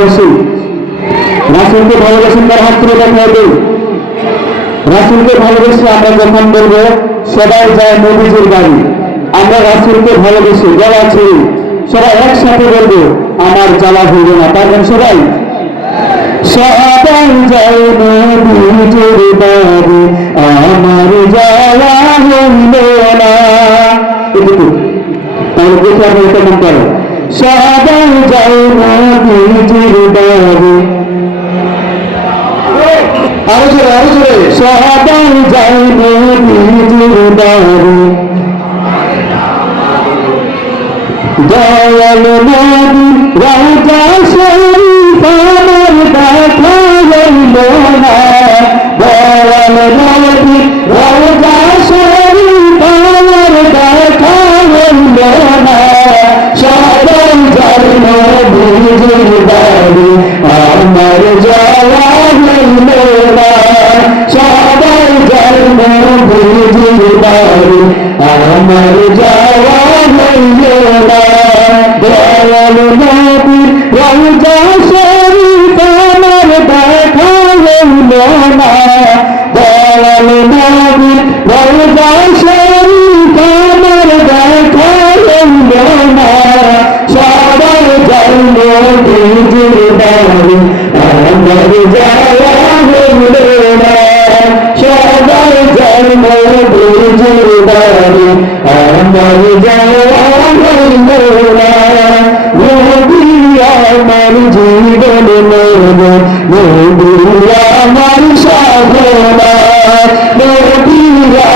রাসূল রাসূলকে ভালোবাসেন তার হাত তুলে দেখা হবে রাসূলকে ভালোবেসে আমরা যখন বলব, সবাই যায় নবীজির বাড়ি। আমরা রাসূলকে ভালোবেসে যারা আছে সবাই একসাথে বলব, আমার জ্বালা হইবে না। পারবেন সবাই? সবাই যায় নবীজির বাড়ি, আমার জ্বালা হইল না। এটুকু। তাহলে দেখে আপনি এটা মন সবাই যায় নবীজির বাড়ি আরও জোরে আরও জোরে সবাই যায় নবীজির বাড়ি দয়াল নবী রাজা আমার যাওয়া হইল না দয়াল নবী রওজা শরীফ আমার দেখা হইল না দয়াল নবী রওজা শরীফ আমার দেখা হইল না সবাই যায় নবীজির বাড়ি আমার যাওয়া হইল না সবাই যায় নবীজির বাড়ি আমার আমার জীবন আমার সাধনা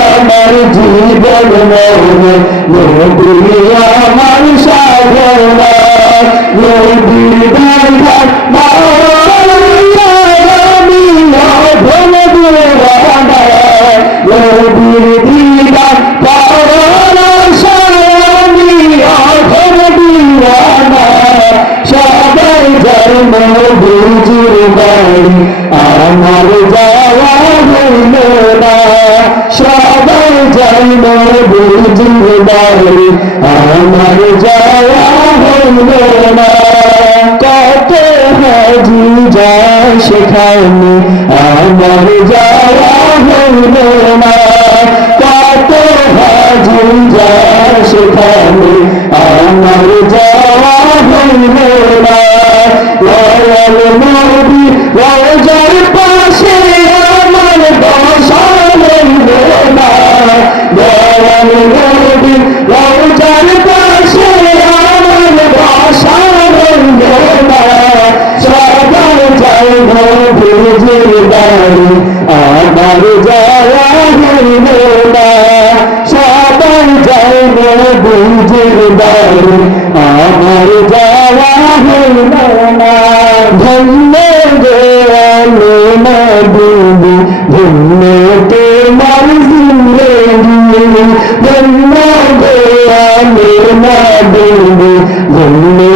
আমার জীবন আমার সাধনা নবীর জন্ম বুঝির বাড়ি আমার যাওয়া হইল না সবাই জন্ম বুঝির বাড়ি আমার যাওয়া হইল না কত হাজি যায় সেখানে আমার যাওয়া হইল না কত হাজি যায় সেখানে আমার যাওয়া রোজার পাশে আমার বসা হইল না নবী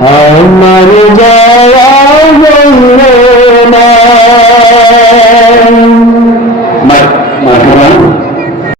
আমার যা